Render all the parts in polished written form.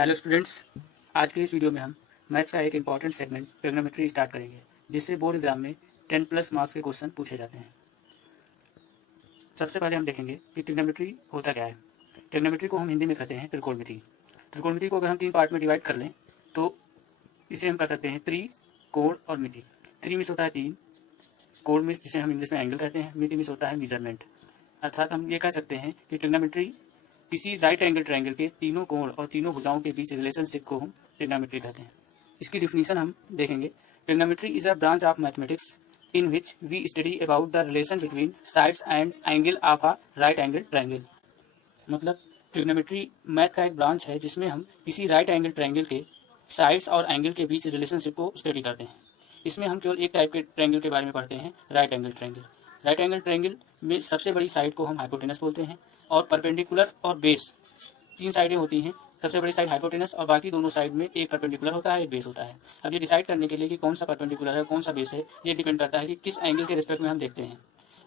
Hello students, आज के इस वीडियो में हम मैथ्स का एक इम्पॉर्टेंट सेगमेंट ट्रिग्नोमेट्री स्टार्ट करेंगे, जिससे बोर्ड एग्जाम में 10+ मार्क्स के क्वेश्चन पूछे जाते हैं। सबसे पहले हम देखेंगे कि ट्रिग्नोमेट्री होता क्या है। ट्रिग्नोमेट्री को हम हिंदी में कहते हैं त्रिकोणमिति। त्रिकोणमिति को अगर हम 3 पार्ट में डिवाइड कर लें तो इसे हम कर सकते हैं त्रि, कोण और मिति। त्रि मीन्स होता है 3, कोण मीन्स जिसे हम इंग्लिश में एंगल कहते हैं, मिति मीन्स होता है मेजरमेंट। अर्थात हम ये कह सकते हैं कि ट्रिग्नोमेट्री किसी राइट एंगल ट्रायंगल के तीनों कोण और तीनों भुजाओं के बीच रिलेशनशिप को हम ट्रिग्नोमेट्री कहते हैं। इसकी डिफिनीशन हम देखेंगे। Trigonometry is a branch of mathematics in which we study about the relation between sides and angle of a right angle triangle. मतलब ट्रिग्नोमेट्री मैथ का एक ब्रांच है जिसमें हम किसी राइट एंगल ट्रायंगल के साइड्स और एंगल के बीच रिलेशनशिप को स्टडी करते हैं। इसमें हम केवल एक टाइप के ट्रायंगल के बारे में पढ़ते हैं, right angle triangle. Right angle triangle में सबसे बड़ी साइड को हम हाइपोटेनस बोलते हैं और परपेंडिकुलर और बेस 3 साइडें होती हैं। सबसे बड़ी साइड हाइपोटेनस और बाकी दोनों साइड में एक परपेंडिकुलर होता है, एक बेस होता है। अब ये डिसाइड करने के लिए कि कौन सा परपेंडिकुलर है कौन सा बेस है, ये डिपेंड करता है कि किस एंगल के रिस्पेक्ट में हम देखते हैं।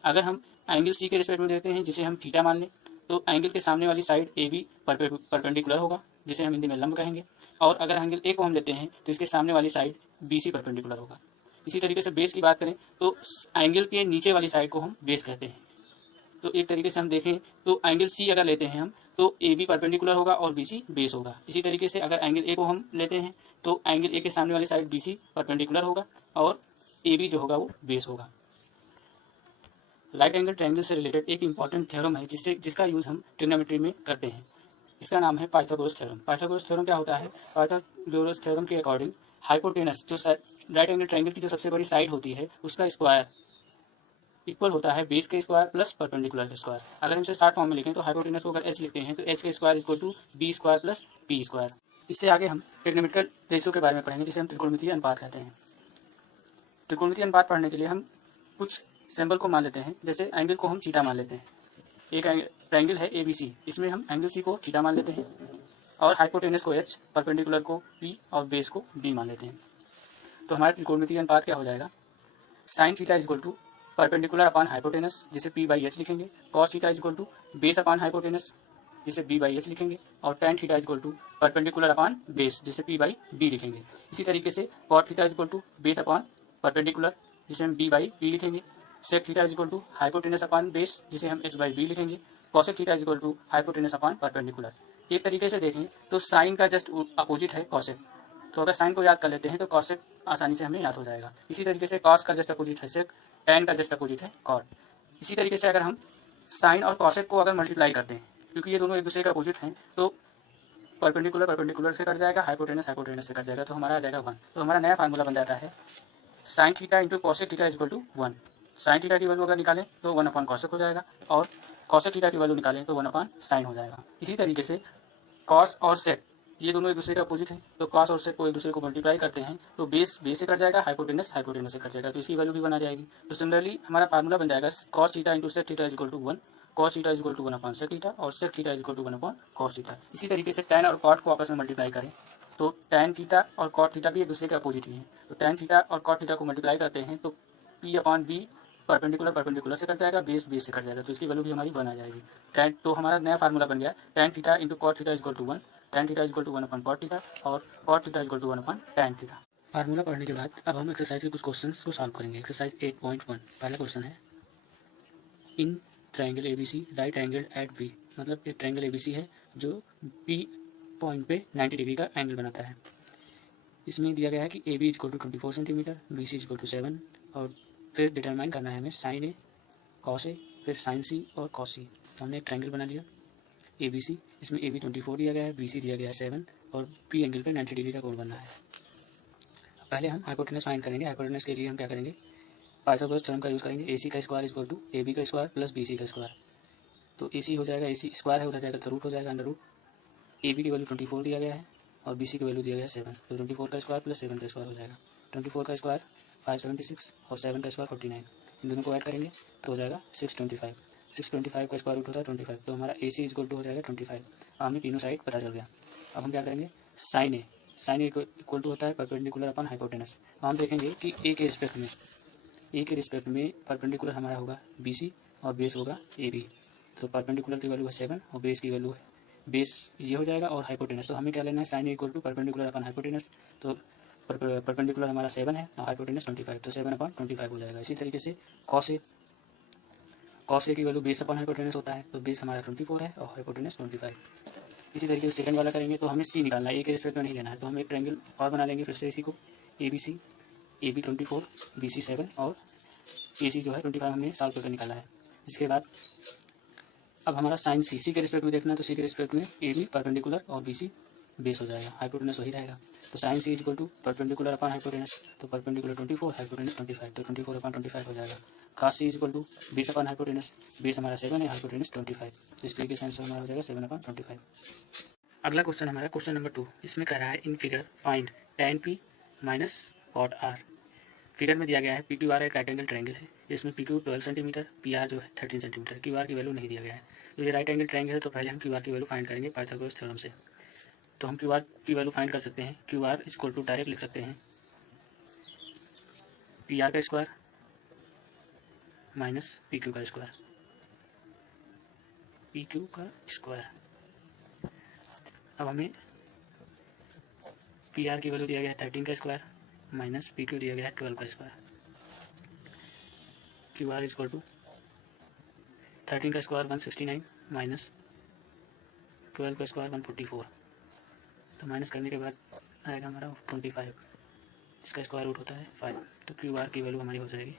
अगर हम एंगल सी के रिस्पेक्ट में देखते हैं, जिसे हम थीटा मान लें, तो एंगल के सामने वाली साइड ए बी परपेंडिकुलर होगा, जिसे हम हिंदी में लंब कहेंगे। और अगर एंगल ए को हम लेते हैं तो इसके सामने वाली साइड बी सी परपेंडिकुलर होगा। इसी तरीके से बेस की बात करें तो एंगल के नीचे वाली साइड को हम बेस कहते हैं। तो एक तरीके से हम देखें तो एंगल सी अगर लेते हैं हम तो ए बी परपेंडिकुलर होगा और बी सी बेस होगा। इसी तरीके से अगर एंगल ए को हम लेते हैं तो एंगल ए के सामने वाली साइड बी सी परपेंडिकुलर होगा और ए बी जो होगा वो बेस होगा। राइट एंगल ट्रायंगल से रिलेटेड एक इंपॉर्टेंट थ्योरम है जिसका यूज हम ट्रिग्नोमेट्री में करते हैं। इसका नाम है पाइथागोरस थ्योरम। पाइथागोरस थ्योरम क्या होता है? पाइथागोरस थ्योरम के अकॉर्डिंग हाइपोटेनस जो राइट एंगल ट्रायंगल की जो सबसे बड़ी साइड होती है उसका स्क्वायर इक्वल होता है बेस के स्क्वायर प्लस परपेंडिकुलर के स्क्वायर। अगर हम इसे शॉर्ट फॉर्म में लिखें तो हाइपोटेनस को अगर h लिखते हैं तो h के square equal to B square plus P square. इससे आगे हम ट्रिग्नोमेट्रिकल रेशियो के बारे में पढ़ेंगे, जिसे हम त्रिकोणमितीय अनुपात कहते हैं। त्रिकोणमितीय अनुपात पढ़ने के लिए हम कुछ सिंबल को मान लेते हैं। जैसे एंगल को हम थीटा मान लेते हैं। एक ट्रायंगल है ए बी सी, इसमें हम एंगल सी को थीटा मान लेते हैं और हाइपोटेनस को h, परपेंडिकुलर को p और बेस को b मान लेते हैं। तो हमारा त्रिकोणमितीय अनुपात क्या हो जाएगा? Sine theta is equal to perpendicular upon hypotenuse, जिसे p बाई एच लिखेंगे। Cos theta is equal to base upon hypotenuse, जिसे b बाई एच लिखेंगे। और tan theta is equal to perpendicular upon base, जिसे p बाई b लिखेंगे। इसी तरीके से cot theta is equal to base upon perpendicular, जिसे हम b बाई p लिखेंगे। Sec theta is equal to hypotenuse upon base, जिसे हम h बाई b लिखेंगे। Cosec theta is equal to hypotenuse upon perpendicular. एक तरीके से देखें तो साइन का जस्ट अपोजिट है कॉसेक। तो अगर साइन को याद कर लेते हैं तो कॉसेक आसानी से हमें याद हो जाएगा। इसी तरीके से कॉस का जस्ट अपोजिट है सेक, टेन का जस्ट अपोजिट है कॉट। इसी तरीके से अगर हम साइन और कॉसेक को अगर मल्टीप्लाई करते हैं, क्योंकि ये दोनों एक दूसरे के अपोजिट हैं, तो परपेंडिकुलर परपेंडिकुलर से कट जाएगा, हाइपोटेनस हाइपोटेनस से कट जाएगा, तो हमारा आ जाएगा 1। तो हमारा नया फार्मूला बन जाता है sine theta into cosec theta is equal to 1। Sine theta की वैल्यू अगर निकालें तो 1 अपॉन कॉसेक हो जाएगा और कॉसेक थीटा की वैल्यू निकालें तो 1 अपॉन साइन हो जाएगा। इसी तरीके से कॉस और सेक ये दोनों एक दूसरे के अपोजिट हैं, तो कॉस और सेक को एक दूसरे को मल्टीप्लाई करते हैं तो बेस बेस से कट जाएगा, हाइपोटेनस हाइपोटेनस से कट जाएगा, तो इसकी वैल्यू भी बना जाएगी। तो सिमिलरली हमारा फार्मूला बन जाएगा cos theta into sec theta is equal to 1, cos theta is equal to 1 upon sec theta और sec theta is equal to 1 upon cos theta. इसी तरीके से टैन और कॉट को आपस में मल्टीप्लाई करें तो टैन थीटा और कॉट थीटा भी एक दूसरे के अपोजिट ही हैं, तो टैन थीटा और कॉट थीटा को मल्टीप्लाई करते हैं तो P upon B perpendicular perpendicular से कट जाएगा, बेस बेस से कट जाएगा, तो इसकी वैल्यू भी हमारी 1 आ जाएगी। टैन तो हमारा नया फार्मूला बन गया tan theta into cot theta is equal to 1, tan theta is equal to 1 upon cot theta और cot theta is equal to 1 upon tan theta. Formula पढ़ने के बाद अब हम एक्सरसाइज के कुछ क्वेश्चंस को सॉल्व करेंगे। एक्सरसाइज 8.1 पहला क्वेश्चन है, in triangle ABC right angle at B. मतलब एक ट्रायंगल एबीसी है जो बी पॉइंट पे 90 डिग्री का एंगल बनाता है। इसमें दिया गया है कि A B is equal to 24 centimetre, B C is equal to 7 और फिर डिटरमाइन करना है हमें साइन ए, कॉस ए, फिर साइन सी और कॉस सी। तो हमने एक ट्रायंगल बना लिया ए बी सी, इसमें ए बी 24 दिया गया है, बी सी दिया गया है 7 और पी एंगल पे 90 डिग्री का कोण बनना है। पहले हम हाइपोटेनस फाइंड करेंगे। हाइपोटेनस के लिए हम क्या करेंगे? पाइथागोरस थ्योरम का यूज़ करेंगे। ए सी का square equal to A B का स्क्वायर प्लस बी सी का स्क्वायर। तो ए सी हो जाएगा, ए सी स्क्वायर है उधर जाएगा तो रूट हो जाएगा, अंडर रूट ए बी की वैल्यू 24 दिया गया है और बी सी की वैल्यू दिया गया है 7, तो 24 का स्क्वायर प्लस 7 का स्क्वायर हो जाएगा। 24 का स्क्वायर 576 और 7 का स्क्वायर 49। इन दोनों को ऐड करेंगे तो हो जाएगा 625। 625 का स्क्वायर रूट होता है 25, तो हमारा ए सी इक्वल टू हो जाएगा 25। अब हमें तीनों साइड पता चल गया। अब हम क्या करेंगे? साइन ए इक्वल टू होता है परपेंडिकुलर अपॉन हाइपोटेनस। अब हम देखेंगे कि ए के रिस्पेक्ट में परपेंडिकुलर हमारा होगा बी सी और बेस होगा ए बी। तो परपेंडिकुलर की वैल्यू है 7 और बेस की वैल्यू है बेस ये हो जाएगा और हाइपोटेनस, तो हमें क्या लेना है, sine equal to perpendicular upon hypotenuse. तो परपेंडिकुलर हमारा 7 है और हाइपोटेनस 25, तो 7/25 हो जाएगा। इसी तरीके से कॉस ए की वैल्यू बेस अपन हाइपोटेनस होता है, तो बेस हमारा 24 है और हाइपोटेनस 25। इसी तरीके से सेकंड वाला करेंगे तो हमें सी निकालना है, ए के रिस्पेक्ट में नहीं लेना है। तो हम एक ट्रायंगल और बना लेंगे फिर से इसी को, A B C, A B 24, B C 7 और ए सी जो है 25 हमने सॉल्व करके निकाला है। इसके बाद अब हमारा साइन सी के रिस्पेक्ट में देखना है, तो सी के रिस्पेक्ट में ए बी परपेंडिकुलर और बी सी बेस हो जाएगा, हाइपोटेनस वही रहेगा। तो sine C is equal to perpendicular upon hypotenuse, तो परपेंडिकुलर 24, हाइपोटेनस 25, तो 24/25 हो जाएगा। Cos C is equal to base upon hypotenuse, base हमारा 7 है, हाइपोटेनस 25, तो इस तरीके से आंसर हमारा हो जाएगा 7/25। अगला क्वेश्चन हमारा क्वेश्चन नंबर 2। इसमें कह रहा है in figure find tan p minus cot r। Figure में दिया गया है पी क्यू आर एक राइट एंगल ट्रायंगल है, इसमें P Q 12 centimetre, P R जो है 13 सेंटीमीटर, क्यू आर की वैल्यू नहीं दिया गया है। तो ये राइट एंगल ट्रायंगल है, तो पहले हम क्यू आर की वैल्यू फाइंड करेंगे पाइथागोरस थ्योरम से। तो हम क्यू आर की वैल्यू फाइंड कर सकते हैं, Q R equal to direct लिख सकते हैं पी आर का स्क्वायर माइनस पी क्यू का स्क्वायर, पी क्यू का स्क्वायर। अब हमें पी आर की वैल्यू दिया गया है 13 का स्क्वायर माइनस पी क्यू दिया गया है 12 का square. Q R equal to 13 का स्क्वायर 169 माइनस 12 का स्क्वायर 144, तो माइनस करने के बाद आएगा हमारा 25, इसका स्क्वायर रूट होता है 5, तो क्यू आर की वैल्यू हमारी हो जाएगी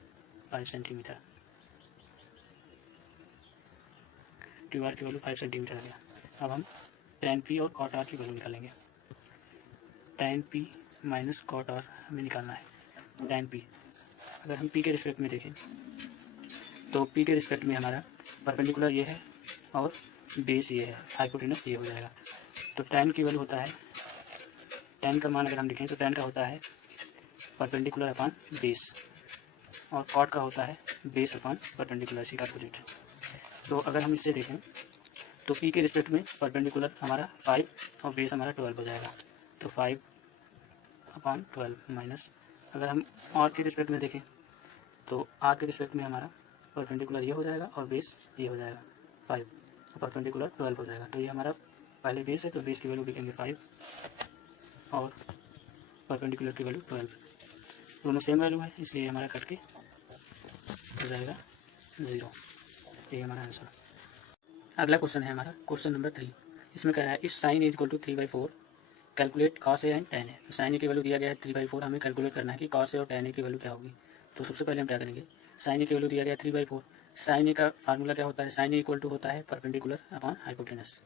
5 सेंटीमीटर। क्यू आर की वैल्यू 5 सेंटीमीटर आ गया। अब हम tan p और cot r की वैल्यू निकालेंगे। tan p minus cot r हमें निकालना है। tan p अगर हम p के रिस्पेक्ट में देखें तो p के रिस्पेक्ट में हमारा परपेंडिकुलर ये है और बेस ये है, हाइपोटेनस ये हो जाएगा। तो tan की वैल्यू होता है, tan का मान अगर हम देखें तो tan का होता है परपेंडिकुलर अपॉन बेस और cot का होता है बेस अपॉन परपेंडिकुलर, इसी का अपोजिट। तो अगर हम इससे देखें तो p के रिस्पेक्ट में परपेंडिकुलर हमारा 5 और बेस हमारा 12 हो जाएगा, तो 5/12 माइनस अगर हम r के रिस्पेक्ट में देखें तो r के रिस्पेक्ट में हमारा परपेंडिकुलर ये हो जाएगा और बेस ये हो जाएगा 5 और परपेंडिकुलर 12 हो जाएगा। तो ये हमारा पहले बेस है, तो बेस की वैल्यू लिखेंगे 5 और परपेंडिकुलर की वैल्यू 12, दोनों सेम वैल्यू है इसलिए हमारा कट के हो जाएगा 0। ये हमारा आंसर। अगला क्वेश्चन है हमारा क्वेश्चन नंबर 3। इसमें कह रहा है if sine is equal to 3/4 calculate cos A and tan A. तो साइन ए की वैल्यू दिया गया है 3/4, हमें कैलकुलेट करना है कि कॉस ए और tan ए की वैल्यू क्या होगी। तो सबसे पहले हम क्या करेंगे, साइन ए की वैल्यू दिया गया है 3/4, साइन ए का फार्मूला क्या होता है, साइन ए इक्वल टू होता है परपेंडिकुलर अपॉन हाइपोटेनस।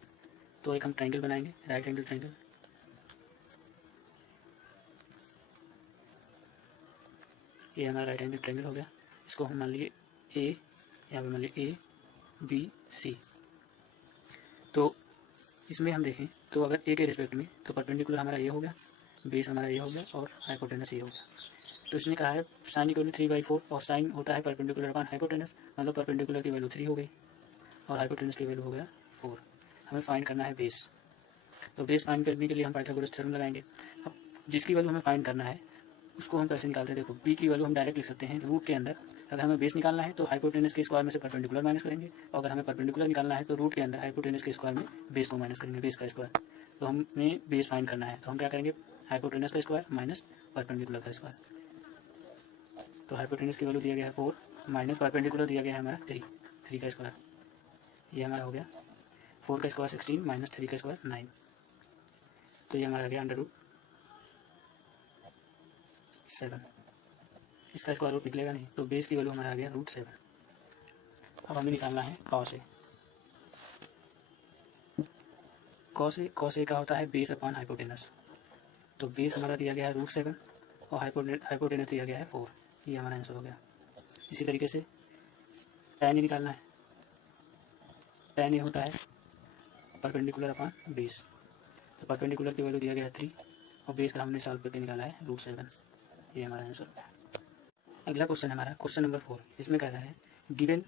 तो एक हम ट्रायंगल बनाएंगे, राइट एंगल ट्रायंगल। ये हमारा राइट एंगल ट्रायंगल हो गया। इसको हम मान लिए ए, यहाँ पे मान लिए ए बी सी। तो इसमें हम देखें तो अगर ए के रिस्पेक्ट में तो परपेंडिकुलर हमारा ये हो गया, बेस हमारा ये हो गया और हाइपोटेनस ये हो गया। तो इसमें कहा है साइन इक्वल टू 3/4 और साइन होता है परपेंडिकुलर अपॉन हाइपोटेनस, मतलब परपेंडिकुलर की वैल्यू 3 हो गई और हाइपोटेनस की वैल्यू हो गया 4। हमें फाइंड करना है बेस, तो बेस फाइंड करने के लिए हम पाइथागोरस थ्योरम लगाएंगे। अब जिसकी वैल्यू हमें फाइंड करना है उसको हम कैसे निकालते हैं, देखो बी की वैल्यू हम डायरेक्ट लिख सकते हैं रूट के अंदर। अगर हमें बेस निकालना है तो हाइपोटेनस के स्क्वायर में से परपेंडिकुलर माइनस करेंगे, और अगर हमें परपेंडिकुलर निकालना है तो रूट के अंदर हाइपोटेनस के स्क्वायर में बेस को माइनस करेंगे, बेस का स्क्वायर। तो हमें बेस फाइंड करना है तो हम क्या करेंगे, हाइपोटेनस का स्क्वायर माइनस परपेंडिकुलर का स्क्वायर। तो हाइपोटेनस की वैल्यू दिया गया है 4 माइनस परपेंडिकुलर दिया गया है हमारा 3 का स्क्वायर, ये हमारा हो गया 4 का स्क्वायर 16 माइनस 3 का स्क्वायर 9, तो ये हमारा आ गया √7। इसका स्क्वायर रूट निकलेगा नहीं, तो बेस की वैल्यू हमारा आ गया √7। अब हमें निकालना है कॉस ए। कॉस ए का होता है बेस अपॉन हाइपोटेनस, तो बेस हमारा दिया गया है √7 और हाइपोटेनस दिया गया है 4, ये हमारा आंसर हो गया। इसी तरीके से tan ए निकालना है, tan ए होता है परपेंडिकुलर अपॉन बेस, तो परपेंडिकुलर की वैल्यू दिया गया है 3 और बेस का हमने सॉल्व करके निकाला है √7, ये हमारा आंसर हो गया। अगला क्वेश्चन हमारा क्वेश्चन नंबर 4। इसमें कह रहा है गिवन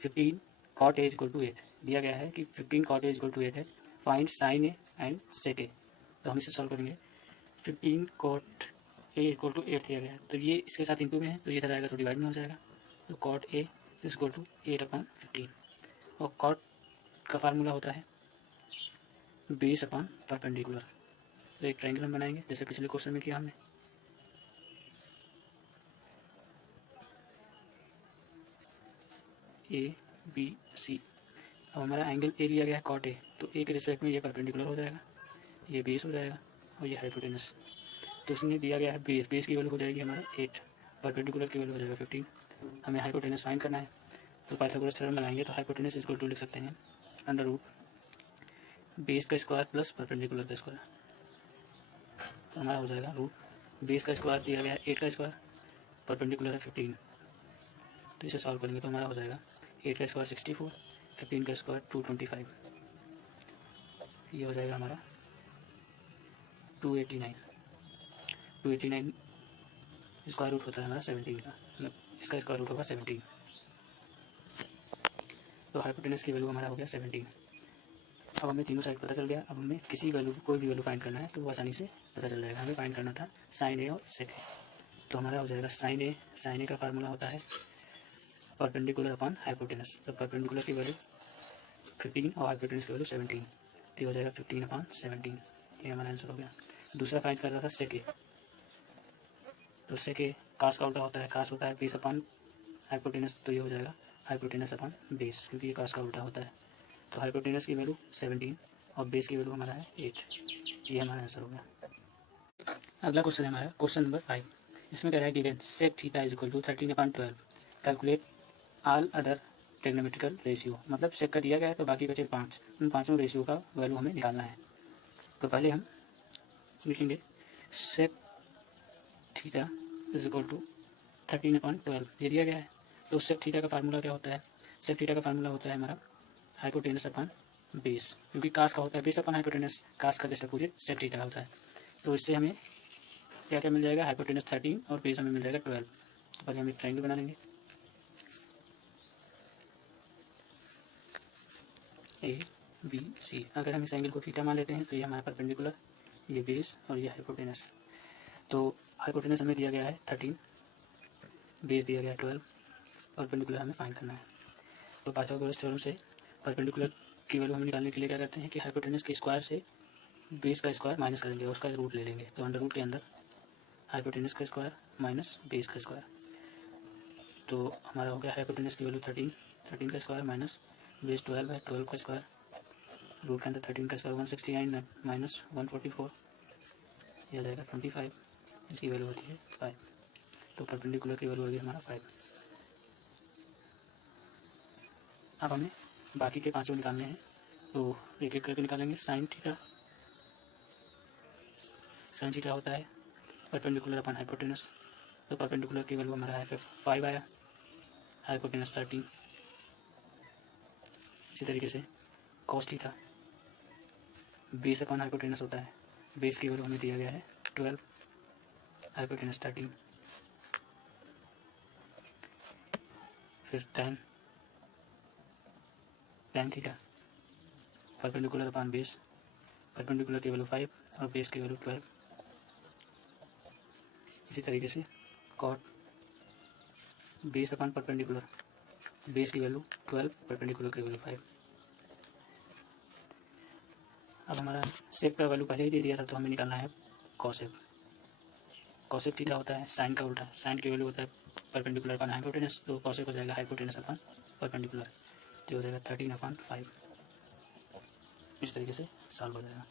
15 cot a = 8, दिया गया है कि 15 cot a = 8 है, फाइंड साइन ए एंड सेक ए। तो हम इसे सॉल्व करेंगे। 15 cot a = 8 दिया गया है, तो ये इसके साथ इंटू में है तो ये इधर आएगा तो डिवाइड में हो जाएगा, तो cot a = 8/15 और cot का फार्मूला होता है बेस अपॉन परपेंडिकुलर। तो एक ट्रायंगल हम बनाएंगे जैसे पिछले क्वेश्चन में किया हमने। A B C. अब हमारा एंगल ए दिया गया है कॉट ए, तो ए के रिस्पेक्ट में ये परपेंडिकुलर हो जाएगा, ये बेस हो जाएगा और ये हाइपोटेनस। तो इसमें दिया गया है बेस, बेस की वैल्यू हो जाएगी हमारा 8, परपेंडिकुलर की वैल्यू हो जाएगा 15। हमें हाइपोटेनस फाइंड करना है, तो पाइथागोरस थ्योरम लगाएंगे तो हाइपोटेनस इक्वल टू लिख सकते हैं अंडर रूट बेस का स्क्वायर प्लस परपेंडिकुलर का स्क्वायर। तो हमारा हो जाएगा रूट बेस का स्क्वायर दिया गया है 8 का स्क्वायर, परपेंडिकुलर है 15। तो इसे सॉल्व करेंगे तो हमारा हो जाएगा 8 का स्क्वायर 64, 15 का स्क्वायर 225। ये हो जाएगा हमारा 289। 289 स्क्वायर रूट होता है हमारा 17 का, मतलब इसका स्क्वायर रूट होगा 17। तो हाइपोटेनस की वैल्यू हमारा हो गया 17। अब हमें तीनों साइड पता चल गया। अब हमें किसी वैल्यू कोई भी वैल्यू फाइंड करना है तो वो आसानी से पता चल जाएगा। हमें फाइंड करना था साइन ए और सेक ए। तो हमारा हो जाएगा साइन ए का फार्मूला होता है परपेंडिकुलर अपॉन हाइपोटेनस। तो परपेंडिकुलर की वैल्यू 15 और हाइपोटेनस की वैल्यू 17, तो हो जाएगा 15 अपॉन 17। ये हमारा आंसर हो गया। दूसरा फाइंड कर रहा था सेक ए। तो सेक ए कास का उल्टा होता है, कास होता है बेस अपॉन हाइपोटेनस, तो ये हो जाएगा हाइपोटेनस अपॉन बेस, क्योंकि ये कास का उल्टा होता है। तो हाइपोटेनस की वैल्यू 17 और बेस की वैल्यू हमारा है 8। ये हमारा आंसर हो गया। अगला क्वेश्चन है हमारा क्वेश्चन नंबर 5। इसमें कह रहा है given sec theta is equal to 13/12, calculate all other trigonometrical ratio. मतलब सेक का दिया गया है तो बाकी बचे 5, उन पाँचों रेशियो का वैल्यू हमें निकालना है। तो पहले हम लिखेंगे sec theta is equal to 13/12, ये दिया गया है। तो सेक थीटा का फार्मूला क्या होता है? सेक थीटा का फार्मूला होता है हमारा हाइपोटेनस अपॉन बेस, क्योंकि कास का होता है बेस अपॉन हाइपोटेनस, कास का जैसे अपोजिट सेक थीटा होता है। तो इससे हमें क्या क्या मिल जाएगा? हाइपोटेनस 13 और बेस हमें मिल जाएगा 12। तो पहले हम एक ट्रायंगल बना लेंगे ए बी सी। अगर हम इस एंगल को थीटा मान लेते हैं तो ये हमारा परपेंडिकुलर, ये बेस और ये हाइपोटेनस। तो हाइपोटेनस हमें दिया गया है 13, बेस दिया गया है 12, परपेंडिकुलर हमें फाइंड करना है। तो पाइथागोरस थ्योरम से परपेंडिकुलर की वैल्यू हम निकालने के लिए क्या करते हैं कि हाइपोटेनस के स्क्वायर से बेस का स्क्वायर माइनस करेंगे, उसका रूट ले लेंगे। तो अंडर रूट के अंदर हाइपोटेनस का स्क्वायर माइनस बेस का स्क्वायर। तो हमारा हो गया हाइपोटेनस की वैल्यू 13 का स्क्वायर माइनस बेस 12 है, 12 का स्क्वायर, रूट के अंदर 13 का स्क्वायर 169 माइनस 144, यह जाएगा 25। इसकी वैल्यू होती है 5। तो परपेंडिकुलर की वैल्यू होगी हमारा 5। अब हमें बाकी के पांचों निकालने हैं, तो एक एक करके निकालेंगे। साइन थीटा होता है परपेंडिकुलर अपॉन हाइपोटेनस। तो परपेंडिकुलर की वैल्यू हमारा है 5 आया, हाइपोटेनस 13। इसी तरीके से cos theta base upon hypotenuse होता है, बेस की वैल्यू हमें दिया गया है 12, हाइपोटेनस 13। फिर tan theta perpendicular upon base, perpendicular की वैल्यू 5 और बेस की वैल्यू 12। इसी तरीके से cot base upon perpendicular, base की वैल्यू 12, परपेंडिकुलर की वैल्यू 5। अब हमारा सेक का वैल्यू पहले ही दे दिया था, तो हमें निकालना है कॉसेक। कॉसेक थीटा होता है साइन का उल्टा, साइन की वैल्यू होता है परपेंडिकुलर अपॉन हाइपोटेनस, तो कॉसेक हो जाएगा हाइपोटेनस अपॉन परपेंडिकुलर, तो हो जाएगा 13/5। इस तरीके से सॉल्व हो जाएगा।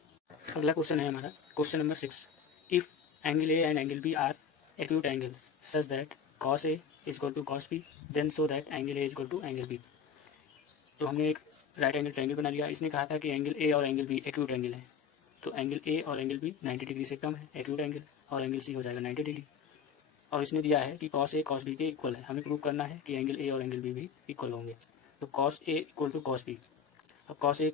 अगला क्वेश्चन है हमारा question number 6। If angle A and angle B are acute angles such that cos A is equal to cos B, then so that angle A is equal to angle B. तो हमने एक right angle triangle बना लिया। इसने कहा था कि angle A और एंगल बी एक्यूट एंगल है, तो एंगल ए और एंगल बी 90 डिग्री से कम है एक्यूट एंगल, और एंगल सी हो जाएगा 90 डिग्री। और इसने दिया है कि कॉस ए कॉस बी के इक्वल है। हमें प्रूव करना है कि एंगल ए और एंगल बी भी इक्वल होंगे। तो cos A equal to cos B. अब कॉस ए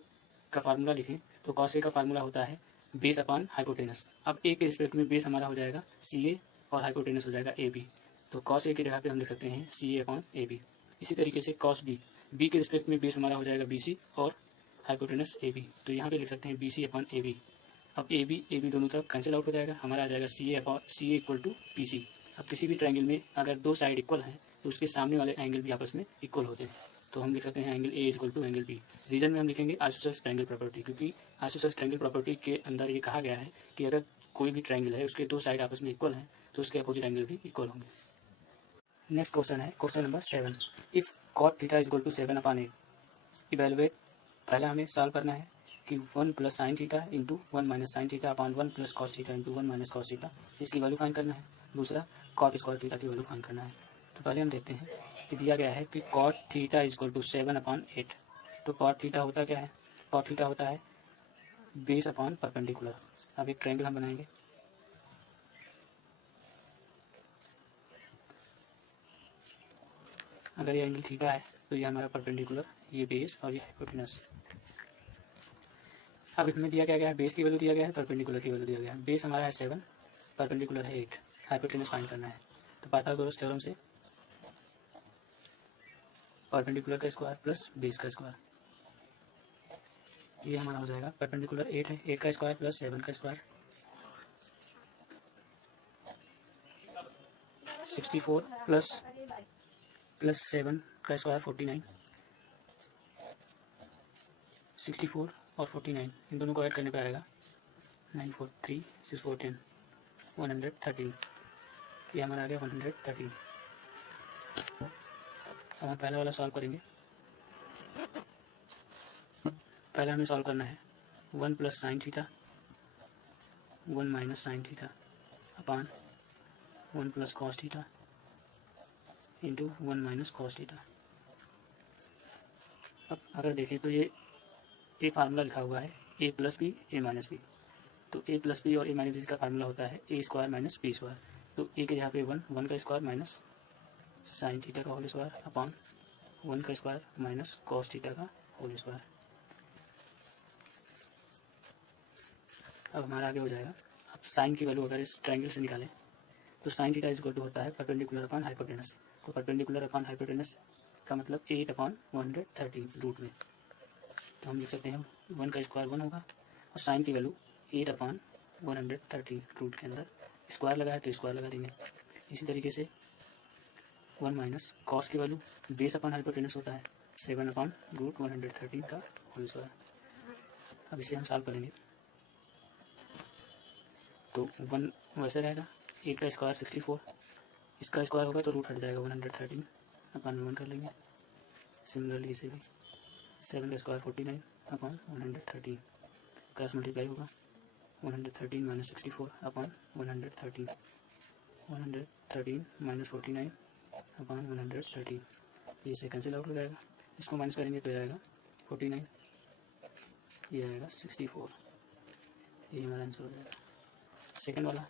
का फार्मूला लिखें, तो कॉस ए का फार्मूला होता है बेस अपॉन हाइपोटेनस। अब ए के रिस्पेक्ट में बेस हमारा हो जाएगा सी ए और हाइपोटेनस हो जाएगा ए बी। तो कॉस ए की जगह पे हम लिख सकते हैं सी ए अपॉन ए बी। इसी तरीके से कॉस बी, बी के रिस्पेक्ट में बेस हमारा हो जाएगा बी सी और हाइपोटेनस ए बी। तो यहाँ पे लिख सकते हैं B C upon A B. अब ए बी दोनों तरफ कैंसिल आउट हो जाएगा, हमारा आ जाएगा C A upon C A equal to B C. अब किसी भी ट्रायंगल में अगर दो साइड इक्वल हैं तो उसके सामने वाले एंगल भी आपस में इक्वल होते हैं। तो हम लिख सकते हैं angle A is equal to angle B. Reason में हम लिखेंगे आइसोसेलेस ट्रायंगल प्रॉपर्टी, क्योंकि आइसोसेलेस ट्रायंगल प्रॉपर्टी के अंदर ये कहा गया है कि अगर कोई भी ट्रायंगल है उसके दो साइड आपस में इक्वल हैं तो उसके अपोजिट एंगल भी इक्वल होंगे। नेक्स्ट क्वेश्चन है question number 7। If cot theta is equal to 7/8, evaluate. पहला हमें सॉल्व करना है कि 1 plus sine theta into 1 minus sine theta upon 1 plus cos theta into 1 minus cos theta, इसकी वैल्यू फाइंड करना है। दूसरा cot स्क्वायर थीटा की वैल्यू फाइंड करना है। तो पहले हम देखते हैं कि दिया गया है कि cot theta is equal to 7/8। तो cot थीटा होता क्या है? cot थीटा होता है बेस अपॉन परपेंडिकुलर। अब एक ट्रायंगल हम बनाएंगे। अगर ये एंगल थीटा है तो ये हमारा परपेंडिकुलर, ये बेस और ये हाइपोटेनस। अब इसमें दिया क्या गया है? बेस की वैल्यू दिया गया है, परपेंडिकुलर की वैल्यू दिया गया है। बेस हमारा है 7, परपेंडिकुलर है 8, हाइपोटेनस फाइंड करना है। तो पाइथागोरस थ्योरम से परपेंडिकुलर का स्क्वायर प्लस बेस का स्क्वायर, ये हमारा हो जाएगा। परपेंडिकुलर 8 है, 8 का स्क्वायर प्लस 7 का स्क्वायर 64 प्लस 7 का स्क्वायर 49। 64 और 49 इन दोनों को ऐड करने पे आएगा 9 4 3 6 4 10 113। ये हमारा आ गया 113। अब हम पहला वाला सॉल्व करेंगे। पहला हमें सॉल्व करना है 1 plus sine theta 1 minus sine theta upon 1 plus cos theta into 1 minus cos theta. अब अगर देखें तो ये फार्मूला लिखा हुआ है ए प्लस बी ए माइनस बी। तो ए प्लस बी और ए माइनस बी का फार्मूला होता है ए स्क्वायर माइनस बी स्क्वायर। तो ए के यहाँ पे 1 का स्क्वायर माइनस साइन थीटा का होल स्क्वायर अपॉन 1 का स्क्वायर माइनस कॉस थीटा का होल स्क्वायर। अब हमारा आगे हो जाएगा। अब साइन की वैल्यू अगर इस ट्रायंगल से निकालें तो sine theta is equal to होता है परपेंडिकुलर अपॉन हाइपोटेनस। तो परपेंडिकुलर अपॉन हाइपोटेनस का मतलब 8/113 रूट में। तो हम लिख सकते हैं 1 का स्क्वायर 1 होगा और साइन की वैल्यू 8/113 रूट के अंदर स्क्वायर लगा है तो स्क्वायर लगा देंगे। इसी तरीके से 1 माइनस कॉस की वैल्यू बेस अपॉन हाइपोटेनस होता है 7/√113 का होल स्क्वायर। अब इसे हम सॉल्व करेंगे तो 1 वैसे रहेगा, 8 का स्क्वायर 64, इसका स्क्वायर होगा तो रूट हट जाएगा 113 अपन 1 कर लेंगे। सिमिलरली इसे भी 7 का स्क्वायर 49 अपॉन 113, क्रॉस मल्टीप्लाई होगा 113 माइनस 64 अपॉन 113, 113 माइनस 49 अपॉन 113, ये से कैंसिल आउट हो जाएगा। इसको माइनस करेंगे तो आएगा 49, ये आएगा 64। ये हमारा आंसर हो जाएगा। सेकेंड वाला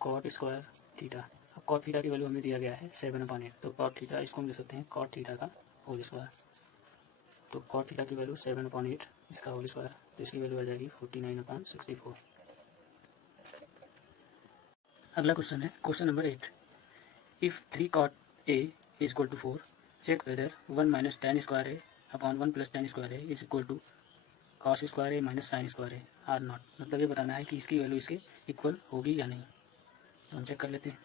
कॉट स्क्वायर थीटा। अब कॉट थीटा की वैल्यू हमें दिया गया है 7/8। तो कॉट थीटा इसको हम लिख सकते हैं कॉट थीटा का होल स्क्वायर। तो कॉट थीटा की वैल्यू 7/8, इसका होल स्क्वायर, तो इसकी वैल्यू आ जाएगी 49/64। अगला क्वेश्चन है question number 8। If 3 cot A is equal to 4, check whether 1 minus tan square A upon 1 plus tan square A is equal to cos square A minus sine square A or not. मतलब ये बताना है कि इसकी value इसके equal होगी या नहीं। तो हम चेक कर लेते हैं।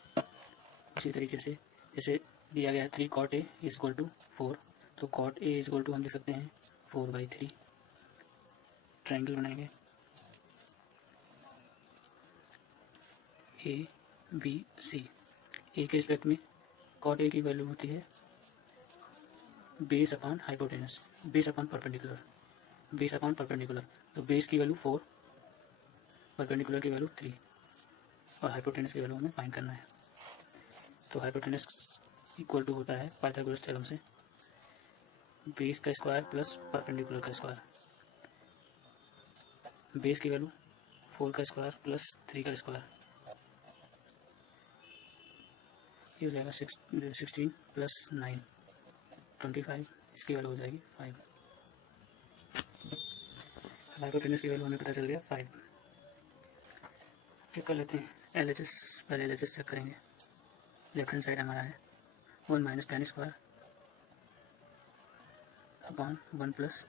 इसी तरीके से जैसे दिया गया है 3 cot A is equal to 4, तो cot A is equal to हम लिख सकते हैं 4/3। ट्रायंगल बनाएंगे ए बी सी। ए के रिस्पेक्ट में cot A की वैल्यू होती है base upon hypotenuse, base upon perpendicular, base upon perpendicular. तो बेस की वैल्यू 4, परपेंडिकुलर की वैल्यू 3 और हाइपोटेनस की वैल्यू हमें फाइंड करना है। तो हाइपोटेनस इक्वल टू होता है पाइथागोरस थ्योरम से बेस का स्क्वायर प्लस परपेंडिकुलर का स्क्वायर। बेस की वैल्यू 4 का स्क्वायर प्लस 3 का स्क्वायर, ये हो जाएगा 16 प्लस 9 25, इसकी वैल्यू हो जाएगी 5। हाइपोटेनस की वैल्यू हमें पता चल गया 5। चेक कर लेते हैं LHS। पहले LHS चेक करेंगे। लेफ्ट हैंड साइड हमारा है 1 minus tan square upon 1 plus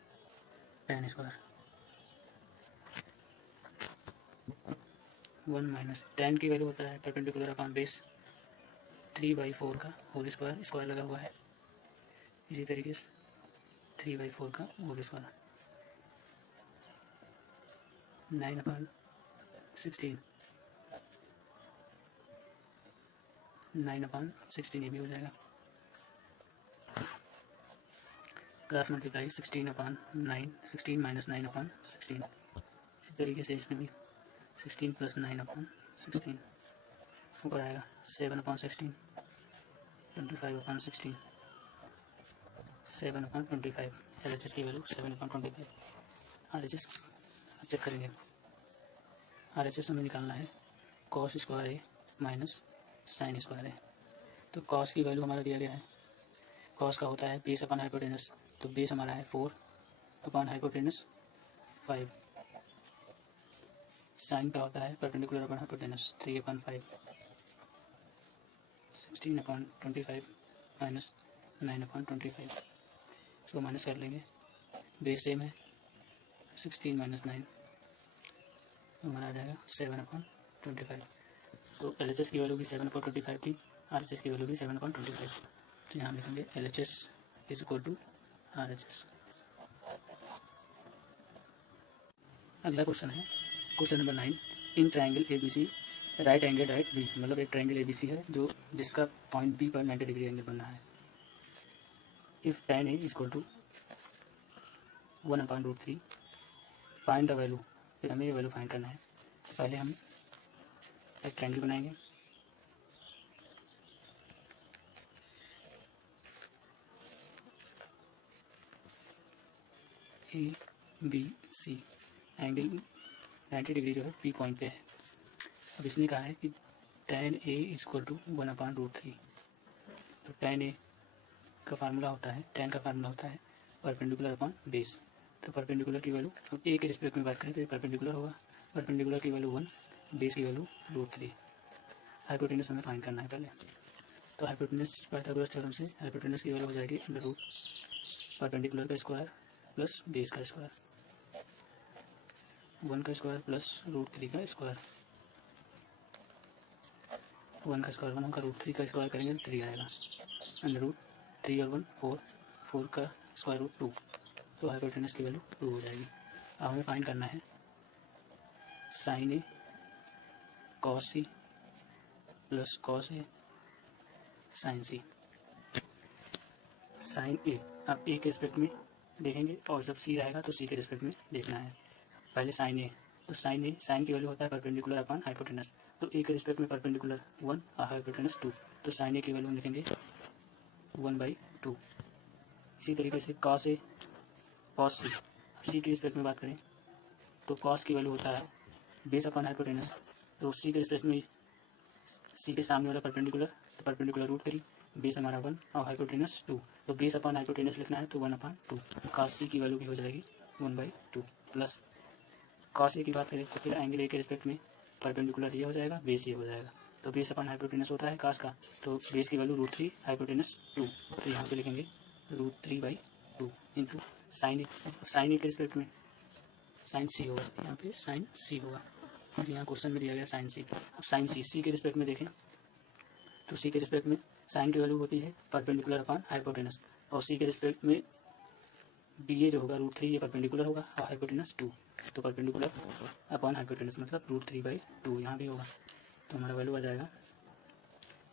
tan square. 1 minus tan की वैल्यू होता है परपेंडिकुलर अपॉन बेस, 3/4 का होल स्क्वायर लगा हुआ है। इसी तरीके से 3/4 का होल स्क्वायर 9/16 9/16 ये भी हो जाएगा। Cross multiply 16/9 16 - 9/16। इसी तरीके से इसमें भी 16 + 9/16 ऊपर आएगा 7/16 25/16 7/25। LHS की वैल्यू 7/25। RHS चेक करेंगे। RHS हमें निकालना है cos square A minus sine square ए। तो cos की वैल्यू हमारा दिया गया है, cos का होता है बेस/हाइपोटेनस, तो बेस हमारा है 4/हाइपोटेनस 5। साइन का होता है परपेंडिकुलर/हाइपोटेनस 3/5। 16/25 माइनस 9/25, इसको माइनस कर लेंगे। बेस सेम है 16 - 9 हमारा आ जाएगा 7/25। तो LHS की वैल्यू भी 7/25 थी, RHS की वैल्यू भी 7/25। तो यहाँ लिखेंगे LHS = RHS। अगला क्वेश्चन है question number 9। In triangle ABC right angle right B, मतलब एक ट्राइंगल ABC है जो जिसका पॉइंट B पर 90 डिग्री एंगल बना है। If tan A = 1/√3 find the value. फिर हमें ये वैल्यू फाइंड करना है। पहले हम एक ट्राइंगल बनाएंगे। ABC एंगल 90 डिग्री जो है P पॉइंट पे है। अब इसने कहा है कि tan A = 1/√3। तो tan A का फार्मूला होता है, tan का फार्मूला होता है परपेंडिकुलर/बेस। तो परपेंडिकुलर की वैल्यू अब A के रिस्पेक्ट में बात करें तो ये परपेंडिकुलर होगा। परपेंडिकुलर की वैल्यू 1, बेस की वैल्यू √3। हाइपोटेनस हमें फाइंड करना है पहले। तो हाइपोटेनस पाइथागोरस थ्योरम से हाइपोटेनस की वैल्यू हो जाएगी √ परपेंडिकुलर का स्क्वायर प्लस बेस का स्क्वायर 1 का स्क्वायर प्लस √3 का स्क्वायर। 1 का स्क्वायर 1 होगा, √3 का स्क्वायर करेंगे तो 3 आएगा। √3 और 1 4, 4 का स्क्वायर रूट 2। तो हाइपोटेनस की वैल्यू 2 हो जाएगी। अब हमें फाइंड करना है sine A cos C plus cos A sine C। Sine A अब A के रिस्पेक्ट में देखेंगे और जब C रहेगा तो C के रिस्पेक्ट में देखना है। पहले साइन A, तो साइन A साइन की वैल्यू होता है परपेंडिकुलर/हाइपोटेनस। तो A के रिस्पेक्ट में परपेंडिकुलर 1 और हाइपोटेनस 2। तो साइन A की वैल्यू लिखेंगे 1/2। इसी तरीके से cos A cos C। C के रिस्पेक्ट में बात करें तो cos की वैल्यू होता है बेस/हाइपोटेनस। तो C के रिस्पेक्ट में C के सामने वाला परपेंडिकुलर, तो परपेंडिकुलर √3, बेस हमारा 1 और हाइपोटेनस 2। तो बेस/हाइपोटेनस लिखना है तो 1/2। cos C की वैल्यू भी हो जाएगी 1/2 प्लस cos A की बात करें तो फिर एंगल A के रिस्पेक्ट में परपेंडिकुलर ये हो जाएगा, बेस ये हो जाएगा। तो बेस/हाइपोटेनस होता है cos का, तो बेस की वैल्यू √3 हाइपोटेनस 2। तो यहाँ पे लिखेंगे √3/2 इंटू साइन A के रिस्पेक्ट में साइन C होगा, यहाँ पे साइन C होगा। और यहाँ क्वेश्चन में दिया गया साइन C। अब साइन C के रिस्पेक्ट में देखें तो C के रिस्पेक्ट में साइन की वैल्यू होती है परपेंडिकुलर/हाइपोटेनस, और C के रिस्पेक्ट में BA जो होगा √3 ये परपेंडिकुलर होगा और हाइपोटेनस 2। तो परपेंडिकुलर/हाइपोटेनस मतलब √3/2 यहाँ भी होगा। तो हमारा वैल्यू आ जाएगा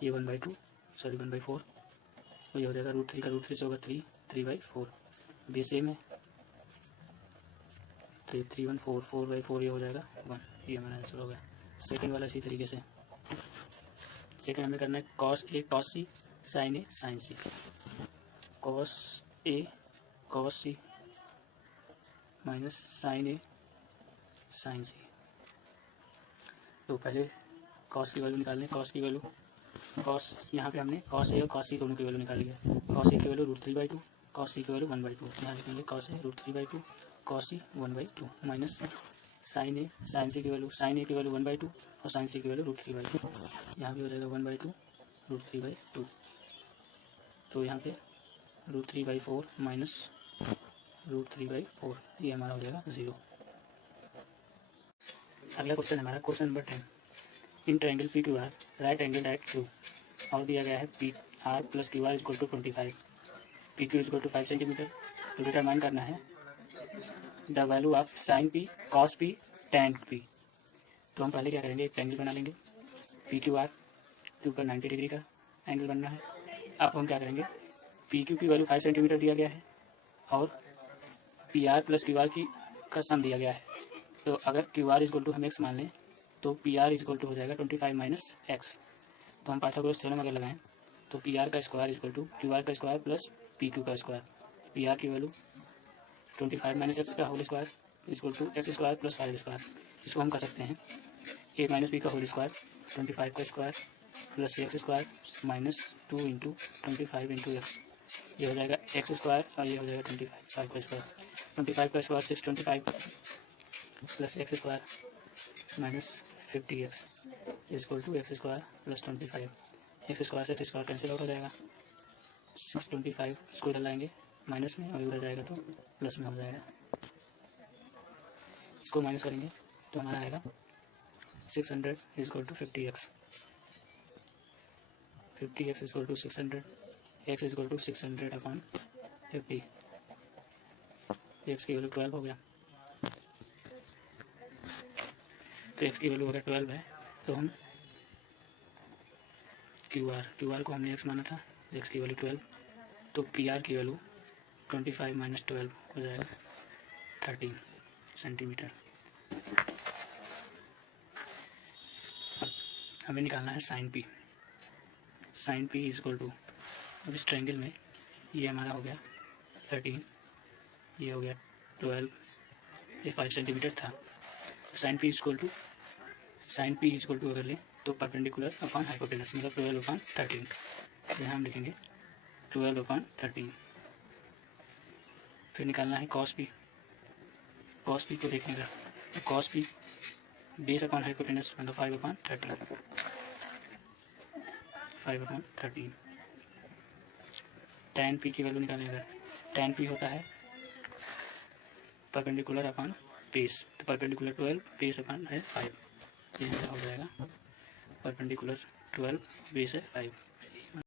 ये 1/4 और ये हो जाएगा √3 का √3 से होगा 3/4। बेस सेम है तो 3 1 4 4/4 ये हो जाएगा 1। ये हमारा आंसर हो गया। सेकेंड वाला इसी तरीके से। सेकेंड हमें करना है cos A cos C sin A sin C। cos A cos C minus sin A sin C। तो पहले cos की वैल्यू निकाल लें। cos की वैल्यू cos यहाँ पे हमने cos A और cos C दोनों की वैल्यू निकाली है। cos A की वैल्यू √3/2, cos C की वैल्यू 1/2। यहाँ लिखेंगे cos A √3/2 cos C 1/2 minus sin A sin C की वैल्यू sin A की वैल्यू 1/2 और sin C की वैल्यू √3/2। यहाँ भी हो जाएगा 1/2 √3/2। तो यहाँ पे √3/4 माइनस √3/4 ये हमारा हो जाएगा 0। अगला क्वेश्चन हमारा question number 10। In triangle PQR right angle right true और दिया गया है P R plus Q R equal to 25, P Q equal to 5 centimetre. तो डिटरमाइन करना है the value of sine P, cos P, tan P. तो हम पहले क्या करेंगे, एक ट्रायंगल बना लेंगे, पी क्यू आर के ऊपर 90 डिग्री का एंगल बनना है। अब हम क्या करेंगे, पी क्यू की वैल्यू 5 सेंटीमीटर दिया गया है और P R plus Q R की का सम दिया गया है। तो अगर क्यू आर इक्वल टू हम एक्स मान लें तो पी आर इक्वल टू हो जाएगा 25 माइनस एक्स। तो हम पाइथागोरस थ्योरम अगर लगाएं तो पी आर का square equal to Q R का स्क्वायर प्लस पी क्यू का स्क्वायर। पी आर की वैल्यू 25 माइनस एक्स का whole square equal to X square plus 5 square. इसको हम कर सकते हैं ए माइनस बी का होल स्क्वायर 25 का square plus X square minus 2 into 25 into X. ये हो जाएगा एक्स स्क्वायर और ये हो जाएगा 25 का स्क्वायर। 25 का square 625 plus X square minus 50x equal to X square plus 25। X square से एक्स स्क्वायर कैंसिल आउट हो जाएगा, 625 इसको इधर लाएंगे माइनस में और उधर जाएगा तो प्लस में हो जाएगा। इसको माइनस करेंगे तो हमारा आएगा 600 equal to 50x। 50x equal to 600, x equal to 600 upon 50। x की वैल्यू 12 हो गया, तो x की वैल्यू अगर 12 है तो हम क्यू आर को हमने x माना था, x की वैल्यू 12, तो पी आर की वैल्यू 25 माइनस 12 हो जाएगा 13 सेंटीमीटर। हमें निकालना है sine P. Sine P is equal to, अब इस ट्रायंगल में ये हमारा हो गया 13, ये हो गया 12, ये 5 सेंटीमीटर था। Sine P is equal to अगर लें तो परपेंडिकुलर अपॉन हाइपोटेनस मतलब 12 अपॉन 13। यहाँ हम लिखेंगे 12 अपॉन 13। फिर निकालना है कॉस पी। कॉस पी को देखेंगे, cos P base upon hypotenuse मतलब 5 अपॉन 13, 5 अपॉन 13। टैन पी की वैल्यू निकालें अगर, टैन पी होता है परपेंडिकुलर अपॉन बेस, तो परपेंडिकुलर 12 बेस अपॉन है 5, ये हो जाएगा परपेंडिकुलर 12 बेस है 5।